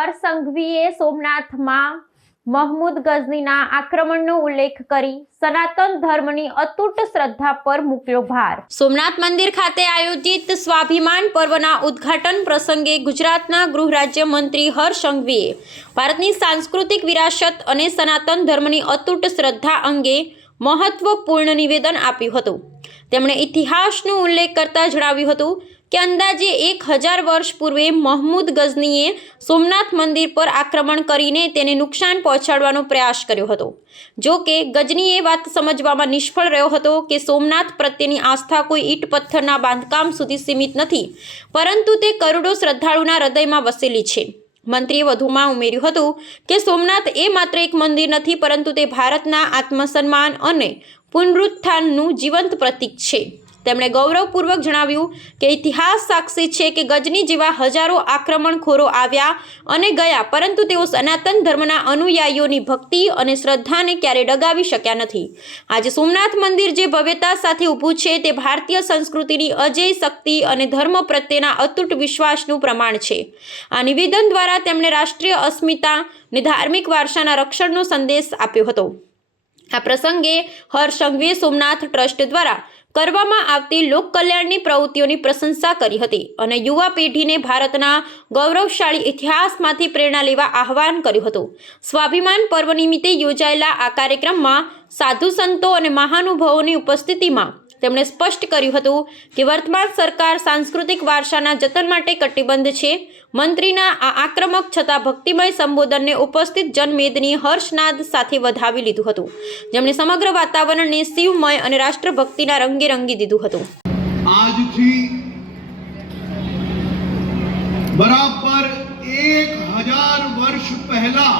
હરસંઘવીએ સોમનાથમાં મહમૂદ ગઝનીના આક્રમણનો ઉલ્લેખ કરી સનાતન ધર્મની અતૂટ શ્રદ્ધા પર મૂક્યો ભાર. સોમનાથ મંદિર ખાતે આયોજિત સ્વાભિમાન પર્વના ઉદ્ઘાટન પ્રસંગે ગુજરાતના ગૃહ રાજ્ય મંત્રી હર્ષંઘવીએ ભારતની સાંસ્કૃતિક વિરાસત અને સનાતન ધર્મની અતૂટ શ્રદ્ધા અંગે મહત્વપૂર્ણ નિવેદન આપ્યું હતું. તેમણે ઇતિહાસનો ઉલ્લેખ કરતા જણાવ્યું હતું કે અંદાજે એક હજાર વર્ષ પૂર્વે મહમૂદ ગઝનીએ સોમનાથ મંદિર પર આક્રમણ કરીને તેને નુકસાન પહોંચાડવાનો પ્રયાસ કર્યો હતો. જો કે ગજની એ વાત સમજવામાં નિષ્ફળ રહ્યો હતો કે સોમનાથ પ્રત્યેની આસ્થા કોઈ ઈટ પથ્થરના બાંધકામ સુધી સીમિત નથી, પરંતુ તે કરોડો શ્રદ્ધાળુના હૃદયમાં વસેલી છે. મંત્રીએ વધુમાં ઉમેર્યું હતું કે સોમનાથ એ માત્ર એક મંદિર નથી, પરંતુ તે ભારતના આત્મસન્માન અને પુનરુત્થાનનું જીવંત પ્રતીક છે. તેમણે ગૌરવપૂર્વક જણાવ્યું કે ઇતિહાસ સાક્ષી છે કે ગજની જેવા હજારો આક્રમણખોરો આવ્યા અને ગયા, પરંતુ તેઓ સનાતન ધર્મના અનુયાયીઓની ભક્તિ અને શ્રદ્ધાને ક્યારે ડગાવી શક્યા નથી. આજે સોમનાથ મંદિર જે ભવ્યતા સાથે ઊભું છે તે ભારતીય સંસ્કૃતિની અજેય શક્તિ અને ધર્મ પ્રત્યેના અતૂટ વિશ્વાસનું પ્રમાણ છે. આ નિવેદન દ્વારા તેમણે રાષ્ટ્રીય અસ્મિતા અને ધાર્મિક વારસાના રક્ષણનો સંદેશ આપ્યો હતો. આ પ્રસંગે હર્ષંઘવીએ સોમનાથ ટ્રસ્ટ દ્વારા કરવામાં આવતી લોક કલ્યાણની પ્રવૃત્તિઓની પ્રશંસા કરી હતી અને યુવા પેઢીને ભારતના ગૌરવશાળી ઇતિહાસમાંથી પ્રેરણા લેવા આહવાન કર્યું હતું. સ્વાભિમાન પર્વ નિમિત્તે યોજાયેલા આ કાર્યક્રમમાં સાધુ સંતો અને મહાનુભાવોની ઉપસ્થિતિમાં તેમણે સ્પષ્ટ કર્યું હતું કે વર્તમાન સરકાર સાંસ્કૃતિક વારસાના જતન માટે કટિબદ્ધ છે. મંત્રીના આ આક્રમક છતાં ભક્તિમય સંબોધનને ઉપસ્થિત જનમેદની હર્ષનાદ સાથે વધાવી લીધું હતું. જેમણે સમગ્ર વાતાવરણને શિવમય અને રાષ્ટ્રભક્તિના રંગે રંગી દીધું હતું. આજથી બરાબર એક હજાર વર્ષ પહેલા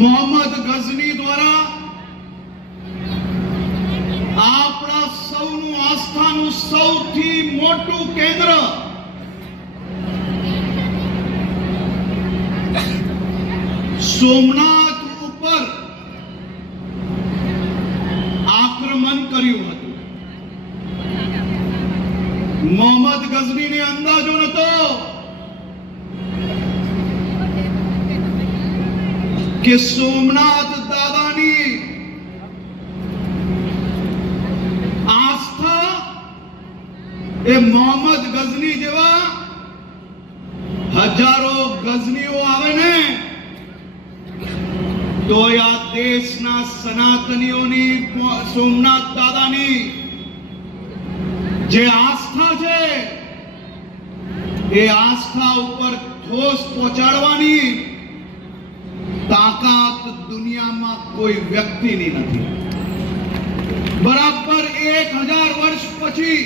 મોહમ્મદ ગઝની દ્વારા આપણા સૌનું આસ્થાનું સૌથી મોટું કેન્દ્ર સોમનાથ ઉપર આક્રમણ કર્યું હતું. મોહમ્મદ ગઝનીને અંદાજો નતો કે સોમનાથ દાદાની આસ્થા એ મોહમ્મદ ગઝની જેવા હજારો ગઝનીઓ આવે ને, તો આ દેશના સનાતનીઓની સોમનાથ દાદાની જે આસ્થા છે, એ આસ્થા ઉપર ઠોસ પહોંચાડવાની તાકાત દુનિયામાં કોઈ વ્યક્તિની નથી બરાબર એક હજાર વર્ષ પછી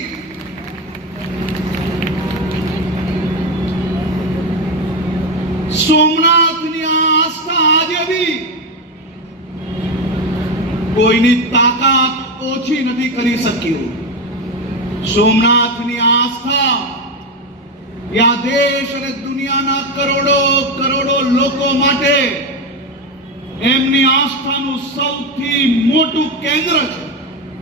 સોમનાથની આ આસ્થા આજે બી કોઈની તાકાત ઓછી નથી કરી શક્યું સોમનાથની આસ્થા એ આ દેશ અને દુનિયાના કરોડો કરોડો લોકો માટે એમની આસ્થાનું સૌથી મોટું કેન્દ્ર છે.